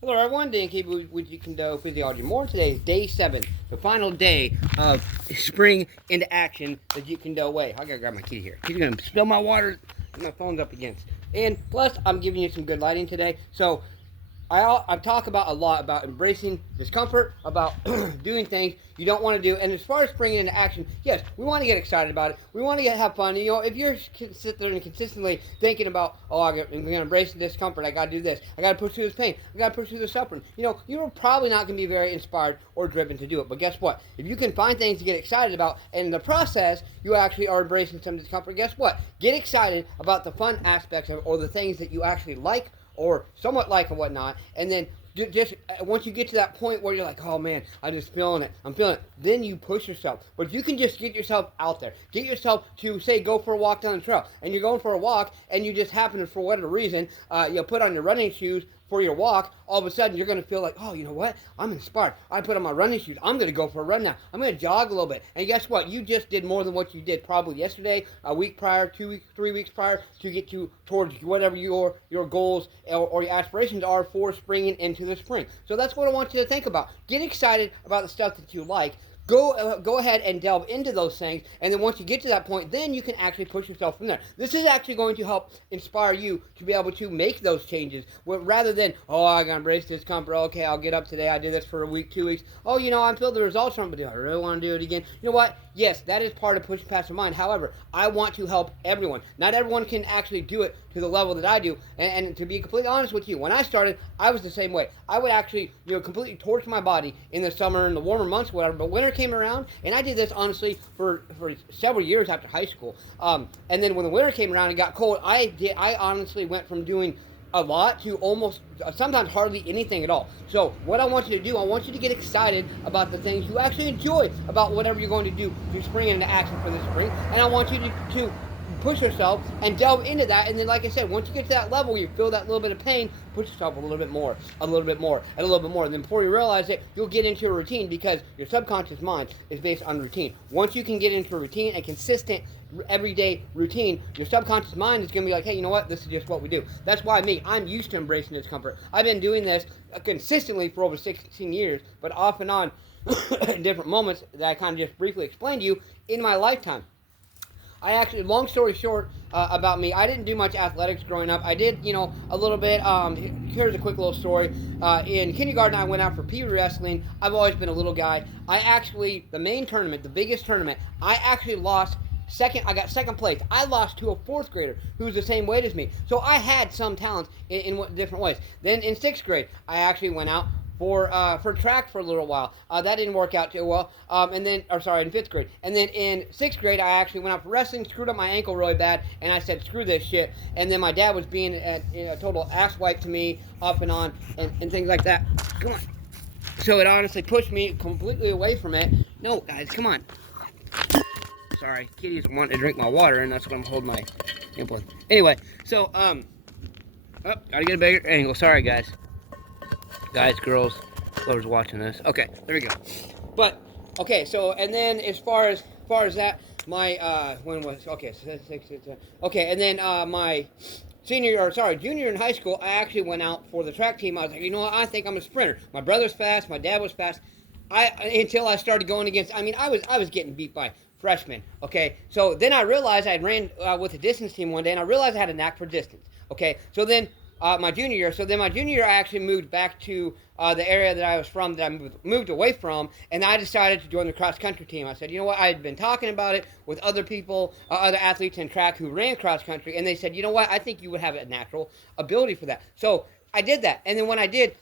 Hello everyone, Dan Keep with You Can Do Physiology More. Today is day 7, the final day of spring into action the Jeet Kune Do way. I gotta grab my key here. He's gonna spill my water my phone's up against. And plus, I'm giving you some good lighting today. So I talk about a lot about embracing discomfort, about doing things you don't want to do, and as far as bringing into action, yes, we want to get excited about it. We want to have fun. You know, if you're sit there and consistently thinking about, oh, I'm going to embrace the discomfort. I got to do this. I got to push through this pain. I got to push through the suffering. You know, you're probably not going to be very inspired or driven to do it. But guess what? If you can find things to get excited about, and in the process, you actually are embracing some discomfort. Guess what? Get excited about the fun aspects of, or the things that you actually like or somewhat like and whatnot, and then just once you get to that point where you're like, oh man, I'm just feeling it, then you push yourself. But you can just get yourself out there, get yourself to say go for a walk down the trail, and you're going for a walk, and you just happen to, for whatever reason, you put on your running shoes for your walk. All of a sudden you're going to feel like, oh, you know what, I'm inspired, I put on my running shoes, I'm going to go for a run now, I'm going to jog a little bit. And guess what, you just did more than what you did probably yesterday, a week prior, 2 weeks, 3 weeks prior, to get to towards whatever your goals or your aspirations are for springing into the spring. So that's what I want you to think about. Get excited about the stuff that you like. Go ahead and delve into those things, and then once you get to that point, then you can actually push yourself from there. This is actually going to help inspire you to be able to make those changes, rather than, oh, I gotta embrace discomfort. Okay, I'll get up today. I did this for a week, 2 weeks. Oh, you know, I feel the results from it, but do I really want to do it again? You know what? Yes, that is part of pushing past the mind. However, I want to help everyone. Not everyone can actually do it to the level that I do. And to be completely honest with you, when I started, I was the same way. I would actually, completely torch my body in the summer and the warmer months, whatever. But winter came around, and I did this honestly for several years after high school. And then when the winter came around and got cold, I honestly went from doing a lot to almost sometimes hardly anything at all. So what I want you to do, I want you to get excited about the things you actually enjoy about whatever you're going to do to spring into action for this spring. And I want you to push yourself and delve into that. And then, like I said, once you get to that level where you feel that little bit of pain, push yourself a little bit more, a little bit more, and a little bit more. And then before you realize it, you'll get into a routine, because your subconscious mind is based on routine. Once you can get into a routine, a consistent everyday routine, your subconscious mind is going to be like, hey, you know what, this is just what we do. That's why I'm used to embracing discomfort. I've been doing this consistently for over 16 years, but off and on in different moments that I kind of just briefly explained to you in my lifetime. I actually, long story short, about me, I didn't do much athletics growing up. I did, a little bit. Here's a quick little story. In kindergarten, I went out for pee wrestling. I've always been a little guy. The main tournament, the biggest tournament, I actually lost second. I got second place. I lost to a fourth grader who was the same weight as me. So I had some talents in different ways. Then in sixth grade, I actually went out for track for a little while. That didn't work out too well. In fifth grade. And then in sixth grade, I actually went out for wrestling, screwed up my ankle really bad, and I said, screw this shit. And then my dad was being a total asswipe to me, off and on, and things like that. Come on. So it honestly pushed me completely away from it. No, guys, come on. Sorry, kitties want to drink my water, and that's what I'm holding my input. Anyway, so, gotta get a bigger angle. Sorry, guys. Guys, girls, whoever's watching this. Okay, there we go. But okay, so and then as far as that, my when was okay, okay, and then my junior in high school, I actually went out for the track team. I was like, you know what, I think I'm a sprinter. My brother's fast, my dad was fast. Until I started going against, I was getting beat by freshmen. Okay, so then I realized I ran with the distance team one day, and I realized I had a knack for distance. Okay, so then my junior year, I actually moved back to the area that I was from, that I moved away from, and I decided to join the cross-country team. I said, you know what, I had been talking about it with other people, other athletes in track who ran cross-country, and they said, you know what, I think you would have a natural ability for that. So I did that, and then when I did,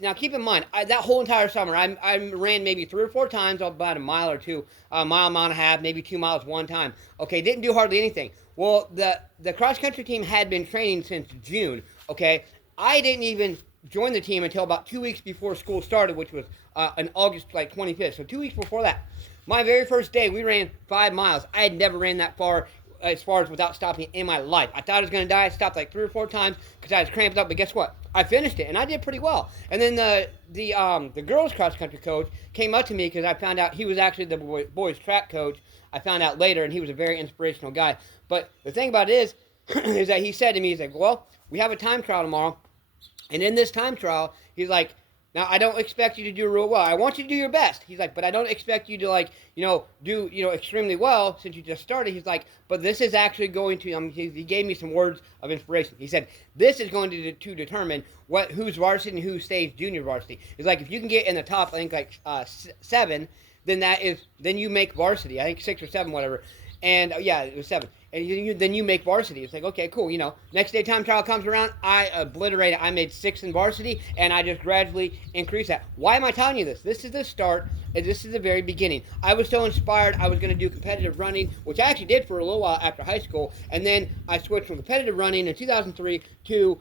now keep in mind, that whole entire summer, I ran maybe 3 or 4 times, about a mile or two, a mile and a half, maybe 2 miles one time. Okay, didn't do hardly anything. Well, the cross-country team had been training since June, okay? I didn't even join the team until about 2 weeks before school started, which was on August 25th. So 2 weeks before that. My very first day, we ran 5 miles. I had never ran that far as without stopping in my life. I thought I was going to die. I stopped like 3 or 4 times because I was cramped up, but guess what? I finished it, and I did pretty well. And then the girls cross-country coach came up to me because I found out he was actually the boys track coach. I found out later, and he was a very inspirational guy. But the thing about it is that he said to me, he's like, well, we have a time trial tomorrow. And in this time trial, he's like, now I don't expect you to do real well. I want you to do your best. He's like, but I don't expect you to like, do extremely well since you just started. He's like, but this is actually going to. He gave me some words of inspiration. He said, this is going to determine who's varsity and who stays junior varsity. He's like, if you can get in the top, I think like 7, then you make varsity. I think 6 or 7, whatever. And yeah, it was 7. And then you make varsity. It's like, okay, cool. Next day time trial comes around, I obliterate it. I made 6 in varsity, and I just gradually increase that. Why am I telling you this? This is the start, and this is the very beginning. I was so inspired, I was going to do competitive running, which I actually did for a little while after high school, and then I switched from competitive running in 2003 to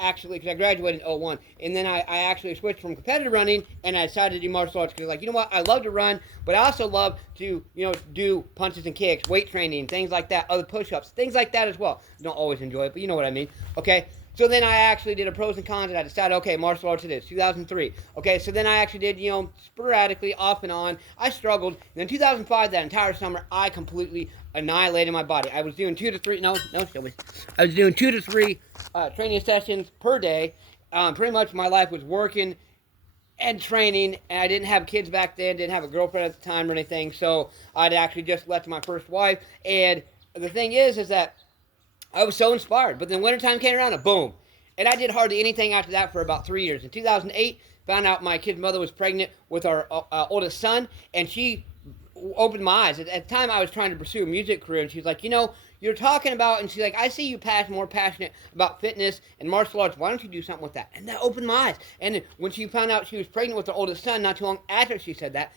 actually, because I graduated in 01, and then I actually switched from competitive running, and I decided to do martial arts, because like, you know what, I love to run, but I also love to, do punches and kicks, weight training, things like that, other push-ups, things like that as well. I don't always enjoy it, but you know what I mean. Okay, so then I actually did a pros and cons, and I decided, okay, martial arts it is, 2003. Okay, so then I actually did, sporadically, off and on. I struggled. And then 2005, that entire summer, I completely annihilated my body. I was doing 2 to 3, no, Shelby. I was doing 2 to 3 training sessions per day. Pretty much my life was working and training, and I didn't have kids back then, didn't have a girlfriend at the time or anything, so I'd actually just left my first wife, and the thing is that I was so inspired. But then wintertime came around and boom. And I did hardly anything after that for about 3 years. In 2008, found out my kid's mother was pregnant with our oldest son, and she opened my eyes. At the time, I was trying to pursue a music career, and she's like, you're talking about, and she's like, I see you more passionate about fitness and martial arts. Why don't you do something with that? And that opened my eyes. And when she found out she was pregnant with her oldest son, not too long after she said that,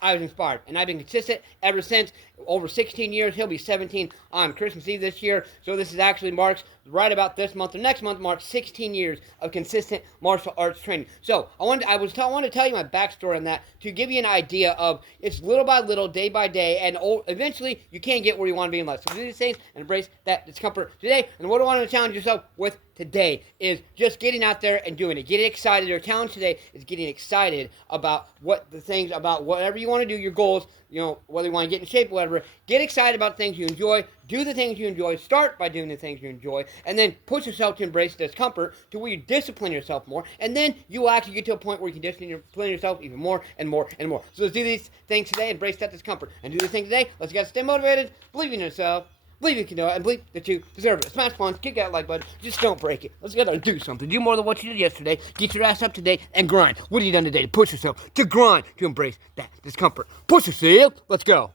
I was inspired, and I've been consistent ever since. Over 16 years. He'll be 17 on Christmas Eve this year, so this is actually marks right about this month or next month marks 16 years of consistent martial arts training. So I wanted to tell you my backstory on that to give you an idea of it's little by little, day by day, and eventually you can get where you want to be in life. So do these things and embrace that discomfort today. And what I want to challenge yourself with today is just getting out there and doing it. Getting excited. Your challenge today is getting excited about whatever you want to do, your goals, whether you want to get in shape or whatever. Get excited about things you enjoy. Do the things you enjoy. Start by doing the things you enjoy. And then push yourself to embrace discomfort to where you discipline yourself more. And then you will actually get to a point where you can discipline yourself even more and more and more. So let's do these things today. Embrace that discomfort. And do the things today. Let's get stay motivated. Believe in yourself. Believe you can do it, and believe that you deserve it. Smash once, kick that like button, just don't break it. Let's get to do something. Do more than what you did yesterday. Get your ass up today and grind. What have you done today to push yourself, to grind, to embrace that discomfort? Push yourself. Let's go.